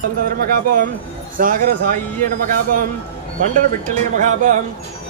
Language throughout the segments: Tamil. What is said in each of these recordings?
சந்ததர மகாபம் சாகர சாயிய நமகாபம் பண்டர விட்டலை நமகாபம்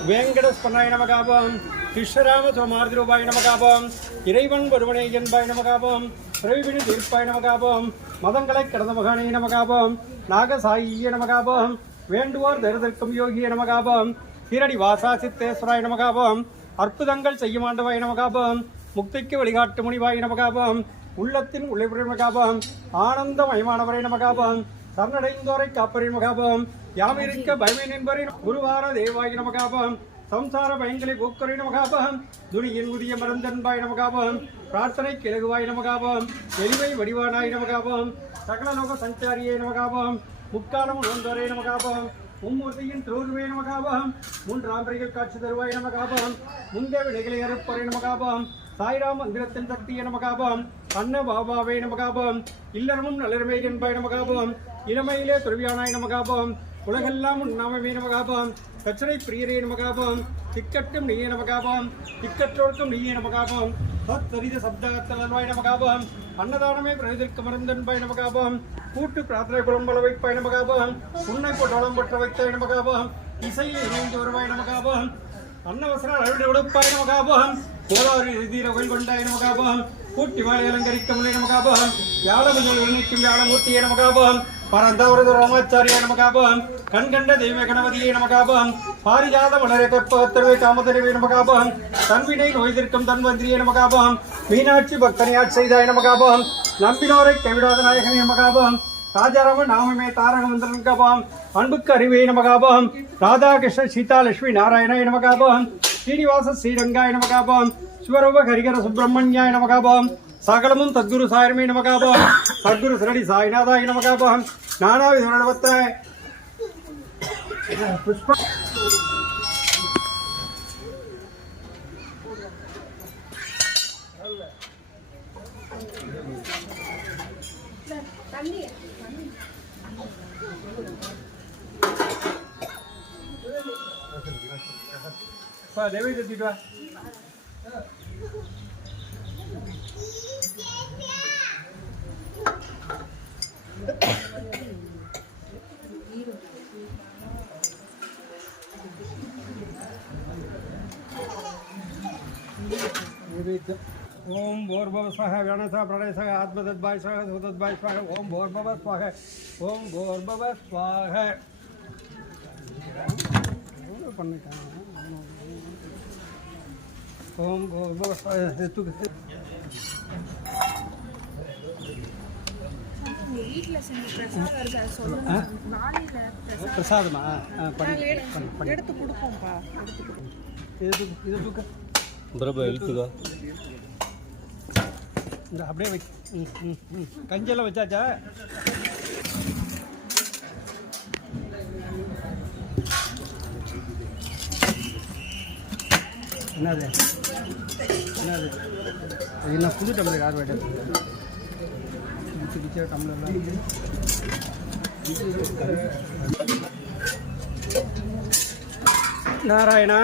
வேங்கடஸ்பனாய நமகாபம் விஸ்வராம சுமார்தி ரூபாய் நமகாபம் இறைவன் ஒருவனை என்பாய் நமகாபம் பிரவிபிணி தீர்ப்பாய் நமகாபம் மதங்களை கடந்த மகானை நமகாபம் நாகசாயிய நமகாபம் வேண்டுவோர் தருதற்கும் யோகிய நமகாபம் சீரடி வாசா சித்தேஸ்வராய நமகாபம் அற்புதங்கள் செய்யும் ஆண்டவாய் நமகாபம் முக்திக்கு வழிகாட்டு முனிவாய் நமகாபம் உள்ளத்தின் உள்ளிபுரை நமகாபம் ஆனந்தமயமானவரை நமகாபம் சரணடைந்தோரை காப்பரின் மகாபம். யாமிருக்க பயமின் நின்பரின் குருவார தேவாயின நமகாபம். சம்சார பயங்களை போக்கரை நமகாபம். துணியின் உதிய மறந்தன்பாய் நமகாபம். பிரார்த்தனை கிழகுவாய் நமகாபம். எளிமை வடிவானாய் நமகாபம். சகலலோக சஞ்சாரியை நமகாபம். முக்காலம் உணர்ந்தோரை நமகாபம். மும்மூர்த்தியின் திருவுருவே நமகாபம். மூன்றாம்பரைகள் காட்சி தருவாய் நமகாபம். முந்தே வினைகளை அறுப்பறை நமகாபம். சாய்ராம இந்திரத்தின் சக்தியை நமகாபம் அன்ன பாபாவே நமகாபம் இல்லறமும் நல்லருமே என்பாய் நமகாபம் இளமையிலே துறவியானாய் நமகாபம் உலகெல்லாம் உன் நாமமே நமகாபம் பிரச்சனை பிரியரே நமகாபம் திக்கட்டும் நீயே நமகாபம் திக்கற்றோர்க்கும் நீயே நமகாபம் சத்தரித சப்தத்தலன்வாய் நமகாபம் அன்னதானமே பிரதிற்கு மருந்தன்பாய் நமகாபம் கூட்டு பிரார்த்தனை குளம்பல வைப்பாய் நமகாபம் உன்னை கொட்டோளம் பற்ற வைத்தாய் நமகாபம் இசையை இணைந்து வருவாய் நமகாபம் அன்னவசர அருளை உடுப்பாய் நமகாபம் கோதாவரி எதிர கோயில் கொண்டாய் நமகாபம் கூட்டி வாழை அலங்கரிக்க முல்லை நமகாபம் யாழமுதல் விண்ணிக்கும் யாழமூர்த்தியே நமகாபம் பரந்தவரது ராமாச்சாரியா நமகாபம் கண்கண்ட தெய்வ கணபதியே நமகாபம் பாரிஜாத மலர கற்பகத்தருவை காமதரவே நமகாபம் தன்வினை நோய்திருக்கும் தன்வந்திரியே நமகாபம் மீனாட்சி பக்தனியாட் செய்தாய் நமகாபம் நம்பினோரை கைவிடாத நாயகனே நமகாபம் ராஜாராம நாமமே தாரக மந்திரன் அன்புக்கு அறிவே நமகாபம் ராதாகிருஷ்ண நாராயணாய நமகாபம் ஸ்ரீனிவாச ஸ்ரீரங்காய நமகாபம் சிவரூப ஹரிகர சுப்பிரமணியாய நமகாபம் சகலமும் தத்குரு சாயமே நமகாபம் சத்குரு சரடி சாய்நாதாய நமகாபம் நானாவித புஷ்ப தேவி தத்திட்டு வா ஓம் போர்பவ ஸ்வக கணச பிரடேசக ஆத்மதத்பாய் ஸ்வக சுதத்பாய் ஸ்வக ஓம் போர்பவ ஸ்வக ஓம் போர்பவ ஸ்வாக எவ்வளோ பண்ணிட்டாங்க ஓம் போர்பவ பண்ணி நாங்க எடுத்து கொடுப்போம்ப்பா எடுத்து கொடுப்போம். இது தூக்கு இது தூக்கு. பிரபா எழுத்துக்கா இந்த அப்படியே வை. ம் ம் ம். கஞ்செல்லாம் வச்சாச்சா? என்னது? என்னது? என்ன புது டம்ளர் யார் வேட்டை? பிச்சு பிச்சை டம்ளர்லாம் நாராயணா?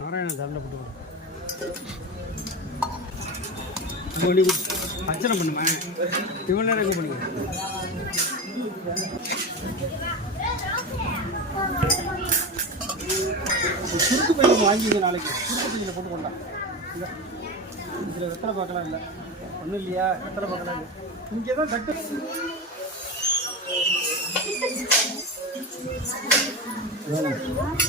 நாராயணன் தண்டப்பட்டு மொழி அர்ச்சனை பண்ணுமா? இவ்வளோ நேரம் எங்கே பண்ணுங்க சுருக்கு பையன் வாங்கிங்க நாளைக்கு. சுருக்கு பையனை போட்டு கொண்டா இல்லை இதில் வெத்தலை பார்க்கலாம் இல்லை. ஒன்றும் இல்லையா? வெத்தலை பார்க்கலாம் இங்கே தான் கட்டு ஏன் சுவாமிக்கு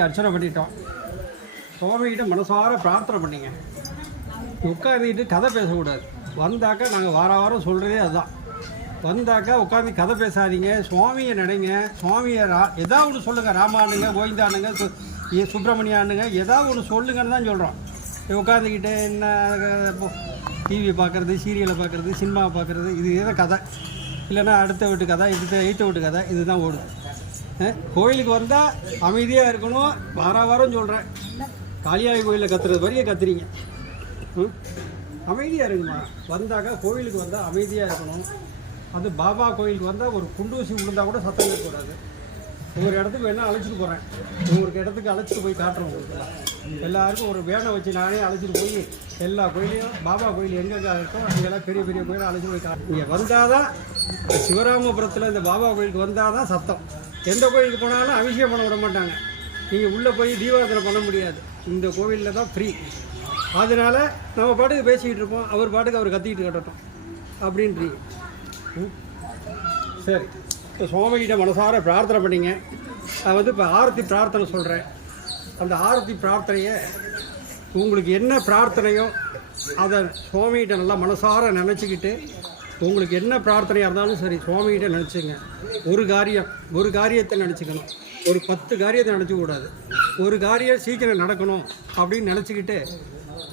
அர்ச்சனை பண்ணிட்டோம். சுவாமிகிட்ட மனசார பிரார்த்தனை பண்ணிங்க. உட்காந்துக்கிட்டு கதை பேசக்கூடாது. வந்தாக்கா நாங்கள் வார வாரம் சொல்கிறதே அதுதான். வந்தாக்கா உட்காந்து கதை பேசாதீங்க. சுவாமியை நினைங்க. சுவாமியை ரா எதாவது ஒன்று சொல்லுங்கள் ராமானுங்க கோவிந்தானுங்க சு- ஏ சுப்பிரமணியானுங்க ஏதாவது ஒன்று சொல்லுங்கன்னு தான் சொல்கிறோம் உட்காந்துக்கிட்டு என்ன டிவி பார்க்குறது சீரியலை பார்க்குறது சினிமா பார்க்குறது இது இதை கதை. இல்லைன்னா அடுத்த வீட்டு கதை இது எய்த்த வீட்டு கதை இதுதான் ஓடும். கோயிலுக்கு வந்தால் அமைதியாக இருக்கணும். வார வாரம் சொல்கிறேன் காளியாய் கோயிலில் கத்துறது வரையும் கத்துறீங்க. ம்? அமைதியாக இருக்குமா வந்தாக்கா கோயிலுக்கு வந்தால் அமைதியாக இருக்கணும். அது பாபா கோயிலுக்கு வந்தால் ஒரு குண்டூசி விழுந்தால் கூட சத்தம் இருக்கக்கூடாது ஒவ்வொரு இடத்துக்கு வேணால் அழைச்சிட்டு போகிறேன் ஒவ்வொரு இடத்துக்கு அழைச்சிட்டு போய் காட்டுறோம் உங்களுக்கு. எல்லாருக்கும் ஒரு வேனை வச்சு நானே அழைச்சிட்டு போய் எல்லா கோயிலையும் பாபா கோயில் எங்கெங்கே இருக்கோ அங்கெல்லாம் பெரிய பெரிய கோயிலை அழைச்சிட்டு போய் காட்டுறோம் இங்கே வந்தால் தான் சிவராமபுரத்தில் இந்த பாபா கோயிலுக்கு வந்தால் தான் சத்தம். எந்த கோயிலுக்கு போனாலும் அபிஷேகம் பண்ண விட மாட்டாங்க நீங்கள் உள்ளே போய் தீபாரத்தனை பண்ண முடியாது. இந்த கோவிலில் தான் ஃப்ரீ அதனால் நம்ம பாட்டுக்கு பேசிக்கிட்டு இருப்போம். அவர் பாட்டுக்கு அவர் கத்திக்கிட்டு கட்டட்டும் அப்படின்றீங்க ம்? சரி. இப்போ சுவாமிகிட்ட மனசார பிரார்த்தனை பண்ணிங்க. நான் வந்து இப்போ ஆரத்தி பிரார்த்தனை சொல்கிறேன் அந்த ஆரத்தி பிரார்த்தனையை உங்களுக்கு என்ன பிரார்த்தனையோ அதை சுவாமிகிட்ட நல்லா மனசார நினச்சிக்கிட்டு உங்களுக்கு என்ன பிரார்த்தனையாக இருந்தாலும் சரி சுவாமிகிட்ட நினச்சிங்க. ஒரு காரியம் ஒரு காரியத்தை நினச்சிக்கணும். ஒரு பத்து காரியத்தை நினச்சிக்கூடாது ஒரு காரியம் சீக்கிரம் நடக்கணும் அப்படின்னு நினச்சிக்கிட்டு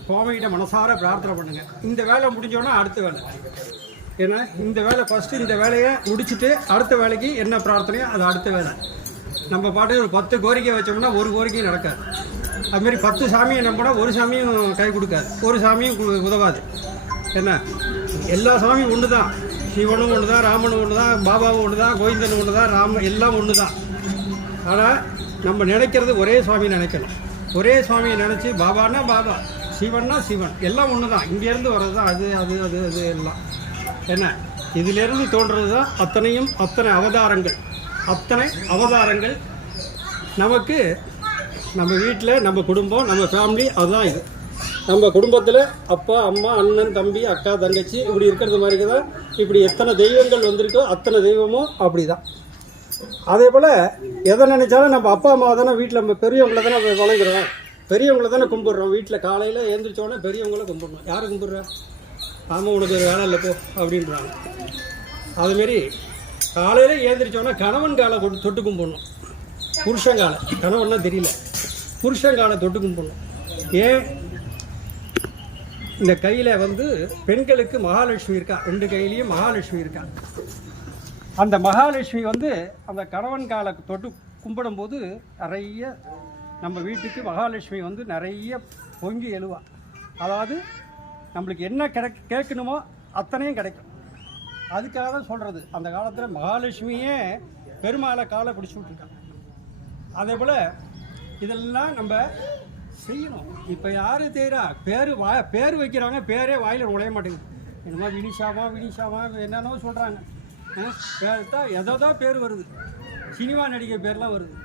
சுவாமிகிட்ட மனசார பிரார்த்தனை பண்ணுங்க. இந்த வேலை முடிஞ்சோன்னா அடுத்த வேலை. ஏன்னா இந்த வேலை ஃபஸ்ட்டு இந்த வேலையை முடிச்சுட்டு அடுத்த வேலைக்கு என்ன பிரார்த்தனையோ அது அடுத்த வேலை. நம்ம பாட்டு ஒரு பத்து கோரிக்கை வச்சோம்னா ஒரு கோரிக்கையும் நடக்காது. அதுமாரி பத்து சாமியை நம்பினா ஒரு சாமியும் கை கொடுக்காது. ஒரு சாமியும் உதவாது. என்ன? எல்லா சாமியும் ஒன்று தான் சிவனும் ஒன்று தான் ராமனும் ஒன்று தான் பாபாவும் ஒன்று தான் கோவிந்தனும் ஒன்று தான் ராம எல்லாம் ஒன்று தான் ஆனால் நம்ம நினைக்கிறது ஒரே சுவாமி நினைக்கணும். ஒரே சுவாமியை நினச்சி பாபான்னா பாபா சிவன்னா சிவன் எல்லாம் ஒன்று தான் இங்கேருந்து வர்றது தான் அது அது அது அது எல்லாம். என்ன? இதிலிருந்து தோன்றது தான் அத்தனையும் அத்தனை அவதாரங்கள். அத்தனை அவதாரங்கள் நமக்கு நம்ம வீட்டில் நம்ம குடும்பம் நம்ம ஃபேமிலி அதுதான் இது. நம்ம குடும்பத்தில் அப்பா அம்மா அண்ணன் தம்பி அக்கா தங்கச்சி இப்படி இருக்கிறது மாதிரி தான் இப்படி எத்தனை தெய்வங்கள் வந்திருக்கோ அத்தனை தெய்வமும் அப்படி தான் அதே போல் எதை நினைச்சாலும் நம்ம அப்பா அம்மா தானே வீட்டில் நம்ம பெரியவங்கள தானே போய் பெரியவங்கள தானே கும்பிட்றோம். வீட்டில் காலையில் எழுந்திரிச்சோடனே பெரியவங்கள கும்பிட்றோம் யாரை கும்பிட்றா? ஆமாம் உனக்கு வேலை இல்லை போ அப்படின்றாங்க. அதுமாரி காலையில் எழுந்திரிச்சோன்னா கணவன் காலை கொண்டு தொட்டு கும்பிடணும். புருஷங்காலை கணவன்னா தெரியல. புருஷங்காலை தொட்டு கும்பிடணும். ஏன்? இந்த கையில் வந்து பெண்களுக்கு மகாலட்சுமி இருக்கா? ரெண்டு கையிலையும் மகாலட்சுமி இருக்கா? அந்த மகாலட்சுமி வந்து அந்த கணவன் காலை தொட்டு கும்பிடும்போது நிறைய நம்ம வீட்டுக்கு மகாலட்சுமி வந்து நிறைய பொங்கி எழுவா. அதாவது நம்மளுக்கு என்ன கிடைக் கேட்கணுமோ அத்தனையும் கிடைக்கும். அதுக்காக தான் சொல்கிறது அந்த காலத்தில் மகாலட்சுமியே பெருமாளை காலை பிடிச்சி விட்ருக்காங்க அதே போல் இதெல்லாம் நம்ம செய்யணும். இப்போ யார் செய்கிறா பேர் வா பேர் வைக்கிறாங்க பேரே வாயில் நுழைய மாட்டேங்குது. என்னமோ வினிஷாவா வினிஷாவா என்னென்னோ சொல்கிறாங்க பேர் தான் எதோ பேர் வருது. சினிமா நடிகை பேர்லாம் வருது.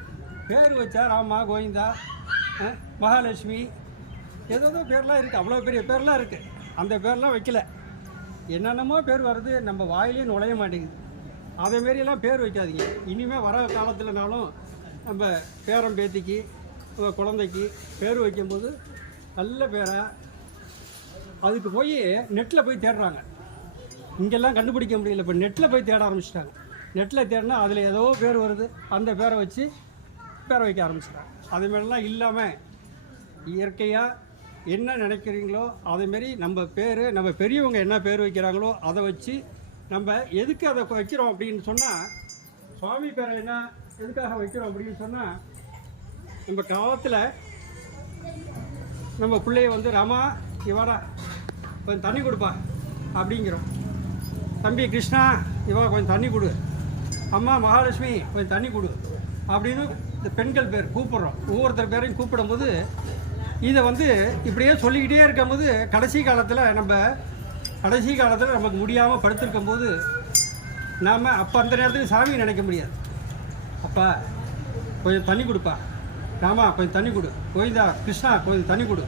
பேர் வச்சா ராமா கோவிந்தா மகாலட்சுமி ஏதோ பேர்லாம் இருக்குது அவ்வளோ பெரிய பேர்லாம் இருக்குது அந்த பேர்லாம் வைக்கல. என்னென்னமோ பேர் வருது. நம்ம வாயிலே நுழைய மாட்டேங்குது. அதேமாரியெல்லாம் பேர் வைக்காதீங்க. இனிமேல் வர காலத்துலனாலும் நம்ம பேரன் பேத்திக்கு குழந்தைக்கு பேர் வைக்கும்போது நல்ல பேரை. அதுக்கு போய் நெட்டில் போய் தேடுறாங்க. இங்கெல்லாம் கண்டுபிடிக்க முடியல. இப்போ நெட்டில் போய் தேட ஆரம்பிச்சிட்டாங்க. நெட்டில் தேடினா அதில் ஏதோ பேர் வருது. அந்த பேரை வச்சு பேரை வைக்க ஆரம்பிச்சிட்டாங்க. அதுமாரிலாம் இல்லாமல் இயற்கையாக என்ன நினைக்கிறீங்களோ அதேமாரி நம்ம பேர் நம்ம பெரியவங்க என்ன பேர் வைக்கிறாங்களோ அதை வச்சு நம்ம எதுக்கு அதை வைக்கிறோம் அப்படின்னு சொன்னால் சுவாமி பேரை என்ன எதுக்காக வைக்கிறோம் அப்படின்னு சொன்னால் நம்ம காலத்தில் நம்ம பிள்ளைய வந்து ராமா இவரா கொஞ்சம் தண்ணி கொடுப்பா அப்படிங்கிறோம். தம்பி கிருஷ்ணா இவா கொஞ்சம் தண்ணி கொடு. அம்மா மகாலட்சுமி கொஞ்சம் தண்ணி கொடு அப்படின்னு இந்த பெண்கள் பேர் கூப்பிட்றோம். ஒவ்வொருத்தர் பேரையும் கூப்பிடும்போது இதை வந்து இப்படியே சொல்லிக்கிட்டே இருக்கும்போது கடைசி காலத்தில் நம்ம கடைசி காலத்தில் நமக்கு முடியாமல் படுத்திருக்கும் போது நாம் அப்போ அந்த நேரத்துக்கு சாமி நினைக்க முடியாது. அப்பா கொஞ்சம் தண்ணி கொடுப்பா. ராமா கொஞ்சம் தண்ணி கொடு. கோவிந்தா கிருஷ்ணா கொஞ்சம் தண்ணி கொடு.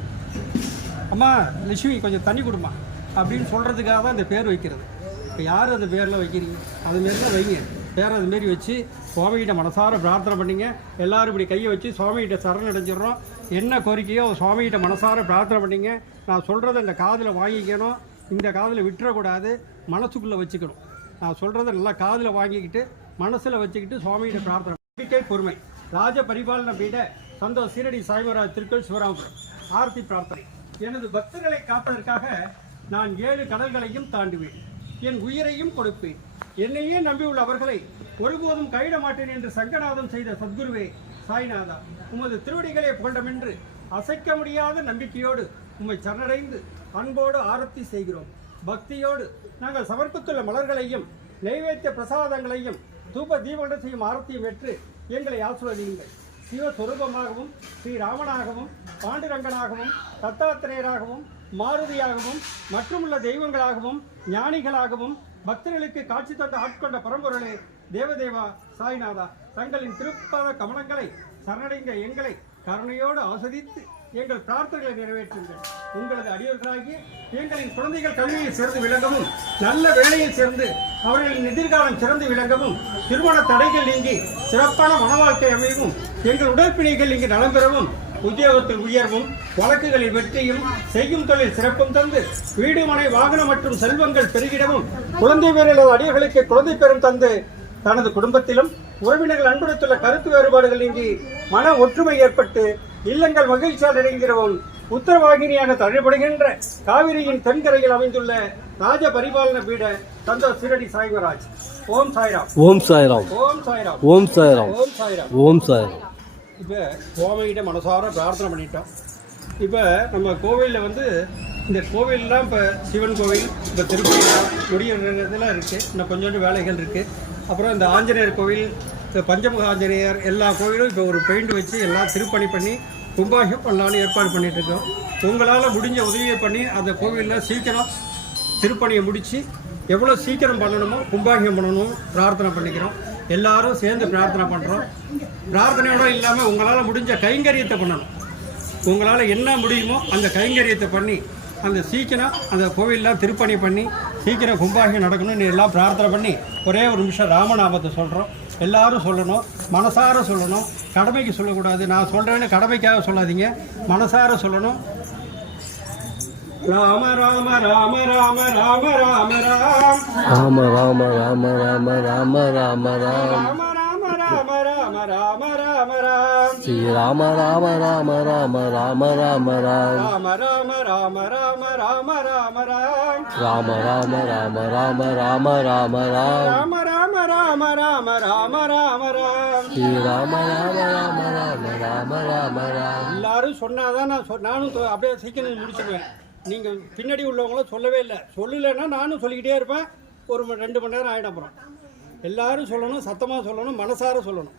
அம்மா லட்சுமி கொஞ்சம் தண்ணி கொடுமா அப்படின்னு சொல்கிறதுக்காக தான் இந்த பேர் வைக்கிறது. இப்போ யார் அந்த பேரில் வைக்கிறீங்க? அதுமாரி தான் வைங்க. பேர் அதுமாரி வச்சு சுவாமிகிட்ட மனசார பிரார்த்தனை பண்ணிங்க. எல்லோரும் இப்படி கையை வச்சு சுவாமிகிட்ட சரண் என்ன கோரிக்கையோ சுவாமிகிட்ட மனசார பிரார்த்தனை பண்ணிங்க. நான் சொல்கிறத இந்த காதில் வாங்கிக்கணும். இந்த காதில் விட்டுறக்கூடாது. மனசுக்குள்ளே வச்சுக்கணும். நான் சொல்கிறத நல்லா காதில் வாங்கிக்கிட்டு மனசில் வச்சுக்கிட்டு சுவாமிகிட்ட பிரார்த்தனை. நம்பிக்கை பொறுமை. ராஜ பரிபாலன பீட சந்தோஷ் சீரடி சாய்வராஜ் திருக்கல் சிவராமபுரம். ஆர்த்தி பிரார்த்தனை. எனது பக்தர்களை காப்பதற்காக நான் ஏழு கடல்களையும் தாண்டுவேன். என் உயிரையும் கொடுப்பேன். என்னையே நம்பியுள்ள அவர்களை ஒருபோதும் கைவிட மாட்டேன் என்று சங்கநாதம் செய்த சத்குருவே சாய்நாதா உமது திருவடிகளே புகழ்டமென்று அசைக்க முடியாத நம்பிக்கையோடு உம்மை சரணடைந்து அன்போடு ஆரத்தி செய்கிறோம். பக்தியோடு நாங்கள் சமர்ப்பித்துள்ள மலர்களையும் நைவேத்திய பிரசாதங்களையும் தூப தீபங்கள் செய்யும் ஆரத்தியும் பெற்று எங்களை ஆசுவதியுங்கள் சிவஸ்வரூபமாகவும் ஸ்ரீராமனாகவும் பாண்டுரங்கனாகவும் தத்தாத்திரேயராகவும் மாருதியாகவும் மற்றுமுள்ள தெய்வங்களாகவும் ஞானிகளாகவும் பக்தர்களுக்கு காட்சி தந்த ஆட்கொண்ட பரம்பொருளே தேவதேவா சாய்நாதா. தங்களின் திருப்பத கமலங்களை சரணடைந்த எங்களை கருணையோடு ஆஸ்வதித்து எங்கள் பிரார்த்தனைகளை நிறைவேற்றுங்கள். உங்களது அடியவர்களாகிய எங்களின் குழந்தைகள் கல்வியில் சிறந்து விளங்கவும் நல்ல வேலையில் சேர்ந்து அவர்களின் எதிர்காலம் சிறந்து விளங்கவும் திருமண தடைகள் நீங்கி சிறப்பான மன வாழ்க்கை அமையவும் எங்கள் உடற்பிணிகள் இங்கு நலம் பெறவும் உத்தியோகத்தில் உயர்வும் வழக்குகளில் வெற்றியும் செய்யும் தொழில் சிறப்பும் தந்து வீடு மனை வாகனம் மற்றும் செல்வங்கள் பெருகிடவும் குழந்தை பேரில் அடியர்களுக்கு குழந்தை பெறும் தந்து தனது குடும்பத்திலும் உறவினர்கள் அன்புறுத்துள்ள கருத்து வேறுபாடுகள் நீங்கி மன ஒற்றுமை ஏற்பட்டு இல்லங்கள் மகிழ்ச்சியால் நிறைந்திரவும் உத்தரவாகினியாக தழைப்படுகின்ற காவிரியின் தென்கரையில் அமைந்துள்ள ராஜ பரிபாலன பீட சந்தோஷ் சிரடி சாய்வராஜ். ஓம் சாய்ராம். ஓம் சாய்ராம். ஓம் சாய்ராம். ஓம் சாய்ராம். ஓம் சாய்ராம். ஓம் சாய்ராம். இப்போ கோவையிட்ட மனசார பிரார்த்தனை பண்ணிட்டோம். இப்போ நம்ம கோவிலில் வந்து இந்த கோவில்லாம் இப்போ சிவன் கோவில் இப்போ திருப்பதி முடியறதுலாம் இருக்குது இன்னும் கொஞ்சோண்டு வேலைகள் இருக்குது அப்புறம் இந்த ஆஞ்சநேயர் கோவில் இந்த எல்லா கோவிலும் இப்போ ஒரு பெயிண்ட் வச்சு எல்லாம் திருப்பணி பண்ணி கும்பாஷம் பண்ணலான்னு ஏற்பாடு பண்ணிகிட்ருக்கோம் உங்களால் முடிஞ்ச உதவியை பண்ணி அந்த கோவிலில் சீக்கிரம் திருப்பணியை முடித்து எவ்வளோ சீக்கிரம் பண்ணணுமோ கும்பாபிஷேகம் பண்ணணும் பிரார்த்தனை பண்ணிக்கிறோம். எல்லாரும் சேர்ந்து பிரார்த்தனை பண்ணுறோம் பிரார்த்தனையோட இல்லாமல் உங்களால் முடிஞ்ச கைங்கரியத்தை பண்ணணும். உங்களால் என்ன முடியுமோ அந்த கைங்கரியத்தை பண்ணி அந்த சீக்கிரம் அந்த கோவில்லாம் திருப்பணி பண்ணி சீக்கிரம் கும்பாபிஷேகம் நடக்கணும்னு எல்லாம் பிரார்த்தனை பண்ணி ஒரே ஒரு நிமிஷம் ராமநாமத்தை சொல்கிறோம் எல்லாரும் சொல்லணும் மனசார சொல்லணும் கடமைக்கு சொல்லக்கூடாது நான் சொல்கிறேன்னு கடமைக்காக சொல்லாதீங்க மனசார சொல்லணும் ராம ராம ராம ராம ராம ராம ராம் ராம ராம ராம ராம ராம ராம ராம் ராம ராம ராம ராம ராம ராம் ஸ்ரீ ராம ராம ராம ராம ராம ராம ராம் ராம ராம ராம ராம ராம ராம ராம் ராம ராம ராம ராம ராம ராம ராம் ராம ராம ராம ராம ராம ராம ராம் ராம ராம ராம ராம ராம ராம ராம் எல்லாரும் சொன்னாதான் நான் நானும் அப்படியே சீக்கிரம் முடிச்சிடுவேன் நீங்கள் பின்னாடி உள்ளவங்களும் சொல்லவே இல்லை சொல்லலைன்னா நானும் சொல்லிக்கிட்டே இருப்பேன் ஒரு ரெண்டு மணி நேரம் ஆகிடும் அப்புறம் எல்லாரும் சொல்லணும் சத்தமாக சொல்லணும் மனசார சொல்லணும்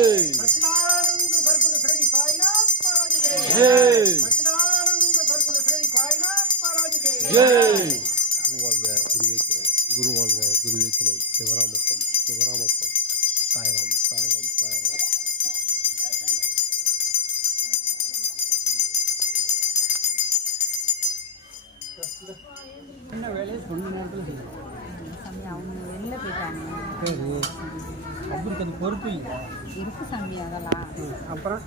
அவருக்கு அது பொறுப்பு இல்லை இருக்கு சாமி அதெல்லாம். அப்புறம்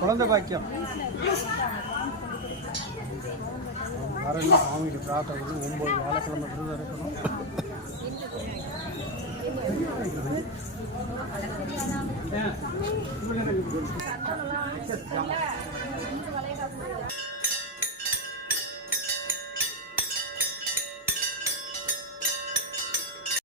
குழந்தை பாக்கியம். வரணும் அவங்களுக்கு பிரார்த்தனை பண்ணி ஒம்பது வியாழக்கிழமை விரதம் இருக்கணும். ஏன்?